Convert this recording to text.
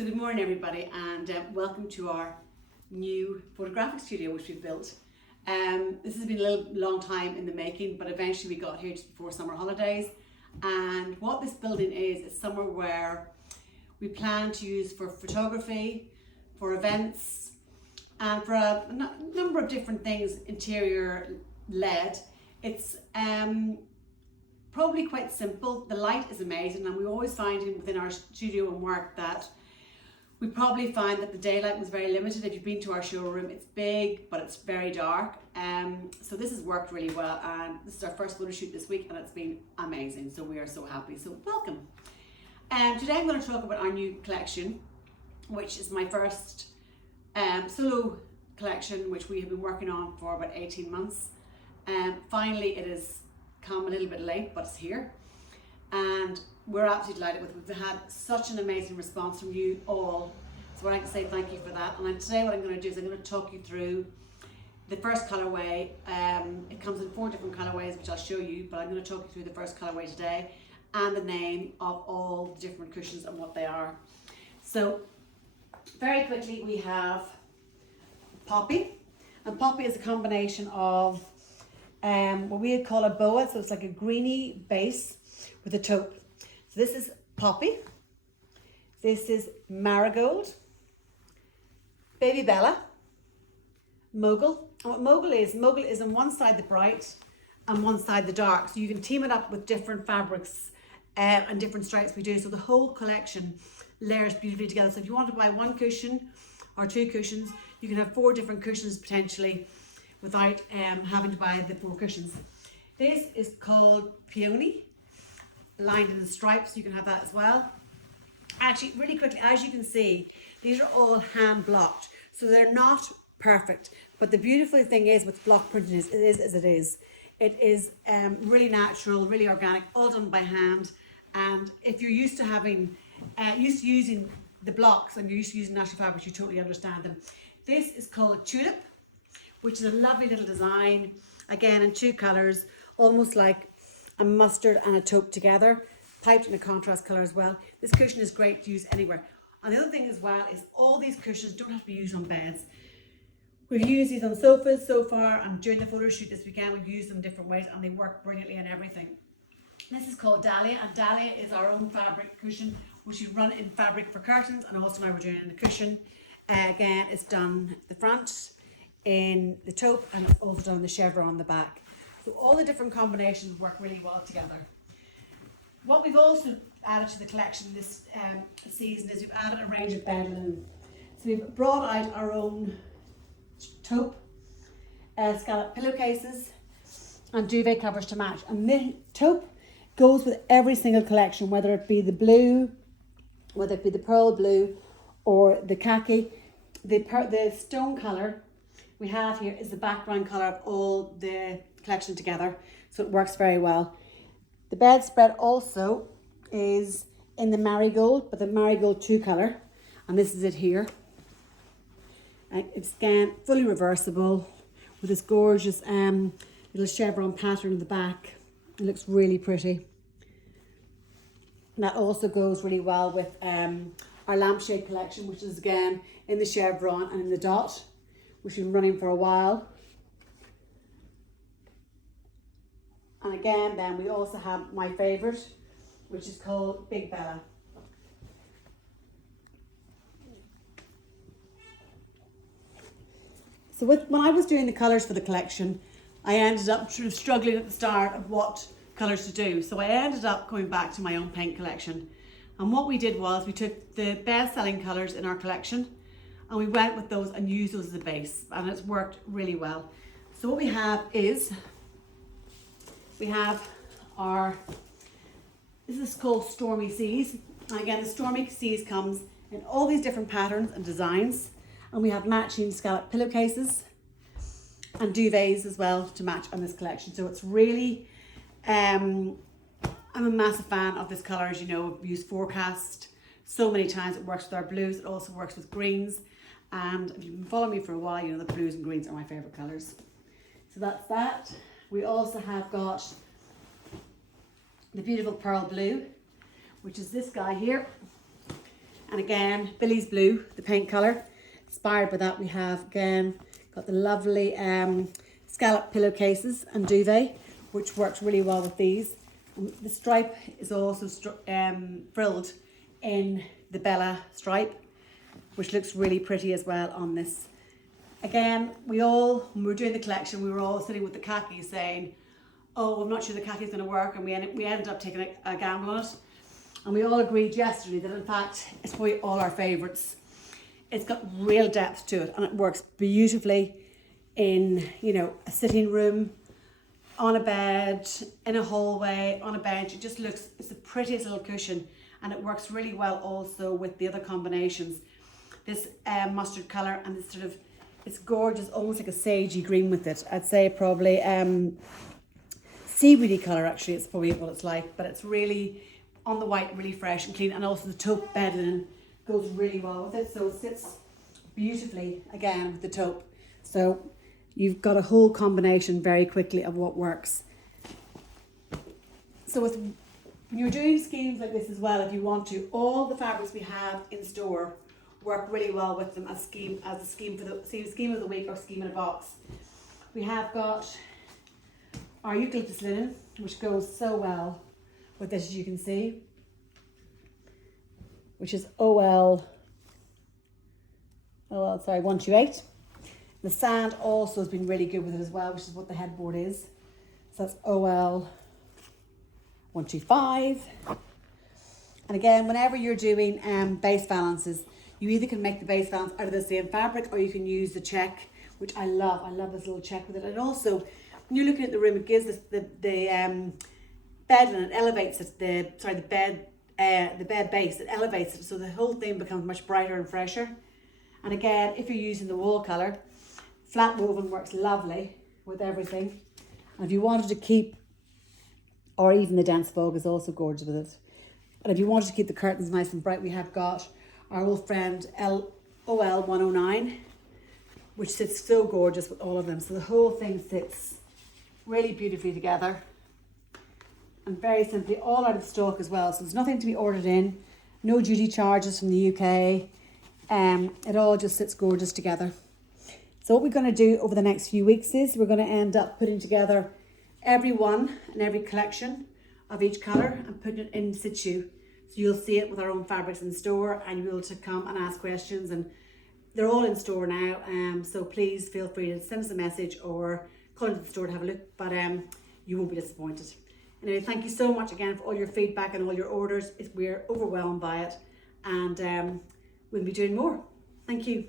So good morning everybody, and welcome to our new photographic studio which we've built. This has been a long time in the making, but eventually we got here just before summer holidays. And what this building is somewhere where we plan to use for photography, for events, and for a number of different things interior led. It's probably quite simple. The light is amazing, and we always find within our studio and work that we probably find that the daylight was very limited. If you've been to our showroom, it's big, but it's very dark. So this has worked really well, and this is our first photo shoot this week, and it's been amazing. So we are so happy. So welcome. Today I'm going to talk about our new collection, which is my first solo collection, which we have been working on for about 18 months. Finally, it has come a little bit late, but it's here. And we're absolutely delighted with it. We've had such an amazing response from you all. So I'd like to say thank you for that. And today what I'm going to do is I'm going to talk you through the first colourway. It comes in 4 different colourways, which I'll show you, but I'm going to talk you through the first colourway today and the name of all the different cushions and what they are. So very quickly, we have Poppy. And Poppy is a combination of what we would call a boa, so it's like a greeny base with a taupe. So this is Poppy, this is Marigold, Baby Bella, Mogul. And what Mogul is on one side the bright and one side the dark. So you can team it up with different fabrics and different stripes we do. So the whole collection layers beautifully together. So if you want to buy 1 cushion or 2 cushions, you can have 4 different cushions potentially without having to buy the 4 cushions. This is called Peony, lined in the stripes. You can have that as well. Actually, really quickly, as you can see, these are all hand blocked, so they're not perfect. But the beautiful thing is with block printing is it is as it is. It is really natural, really organic, all done by hand. And if you're used to having, used to using the blocks and you're used to using natural fabrics, you totally understand them. This is called Tulip, which is a lovely little design, again in 2 colours, almost like a mustard and a taupe together, piped in a contrast colour as well. This cushion is great to use anywhere. And the other thing as well is all these cushions don't have to be used on beds. We've used these on sofas so far, and during the photo shoot this weekend we've used them different ways and they work brilliantly and everything. This is called Dahlia, and Dahlia is our own fabric cushion, which we run in fabric for curtains, and also now we're doing it in the cushion. Again, it's done the front in the taupe and it's also done the chevron on the back. So all the different combinations work really well together. What we've also added to the collection this season is we've added a range of bed linen. So we've brought out our own taupe scallop pillowcases and duvet covers to match. And the taupe goes with every single collection, whether it be the blue, whether it be the pearl blue or the khaki. The stone colour we have here is the background colour of all the collection together, so it works very well. The bedspread also is in the marigold, but the marigold 2 colour, and this is it here. It's again fully reversible with this gorgeous little chevron pattern in the back. It looks really pretty. And that also goes really well with our lampshade collection, which is again in the chevron and in the dot, which we've been running for a while. And again, then we also have my favourite, which is called Big Bella. So when I was doing the colours for the collection, I ended up sort of struggling at the start of what colours to do. So I ended up going back to my own paint collection. And what we did was we took the best-selling colours in our collection and we went with those and used those as a base, and it's worked really well. So what we have is, we have this is called Stormy Seas. And again, the Stormy Seas comes in all these different patterns and designs, and we have matching scallop pillowcases and duvets as well to match on this collection. So it's really, I'm a massive fan of this colour. As you know, we've used Forecast so many times. It works with our blues, it also works with greens. And if you've been following me for a while, you know that blues and greens are my favourite colours. So that's that. We also have got the beautiful pearl blue, which is this guy here. And again, Billy's Blue, the paint colour. Inspired by that, we have again got the lovely scallop pillowcases and duvet, which works really well with these. And the stripe is also frilled in the Bella stripe, which looks really pretty as well on this. Again, when we were doing the collection, we were all sitting with the khaki saying, oh, I'm not sure the khaki is going to work, and we ended up taking a gamble on it. And we all agreed yesterday that in fact it's probably all our favourites. It's got real depth to it and it works beautifully in, you know, a sitting room, on a bed, in a hallway, on a bench. It just looks, it's the prettiest little cushion, and it works really well also with the other combinations. This mustard colour and this sort of, it's gorgeous, almost like a sagey green with it. I'd say probably seaweedy colour actually, it's probably what it's like, but it's really on the white, really fresh and clean, and also the taupe bed linen goes really well with it, so it sits beautifully again with the taupe. So you've got a whole combination very quickly of what works. So when you're doing schemes like this as well, if you want to, all the fabrics we have in store work really well with them as a scheme for the scheme of the week or scheme in a box. We have got our eucalyptus linen, which goes so well with this, as you can see, which is OL 128. The sand also has been really good with it as well, which is what the headboard is. So that's OL 125. And again, whenever you're doing base valances, you either can make the base valance out of the same fabric, or you can use the check, which I love. I love this little check with it. And also, when you're looking at the room, it gives us the bed linen, it elevates it, the bed base, it elevates it, so the whole thing becomes much brighter and fresher. And again, if you're using the wall colour, flat woven works lovely with everything. And if you wanted to keep, or even the dense fog is also gorgeous with it. And if you wanted to keep the curtains nice and bright, we have got our old friend OL 109, which sits so gorgeous with all of them. So the whole thing sits really beautifully together. And very simply, all out of stock as well. So there's nothing to be ordered in, no duty charges from the UK. It all just sits gorgeous together. So what we're going to do over the next few weeks is we're going to end up putting together every one and every collection of each colour and putting it in situ. So you'll see it with our own fabrics in store, and you'll be able to come and ask questions, and they're all in store now. So please feel free to send us a message or call into the store to have a look, but you won't be disappointed. Anyway, thank you so much again for all your feedback and all your orders. We're overwhelmed by it, and we'll be doing more. Thank you.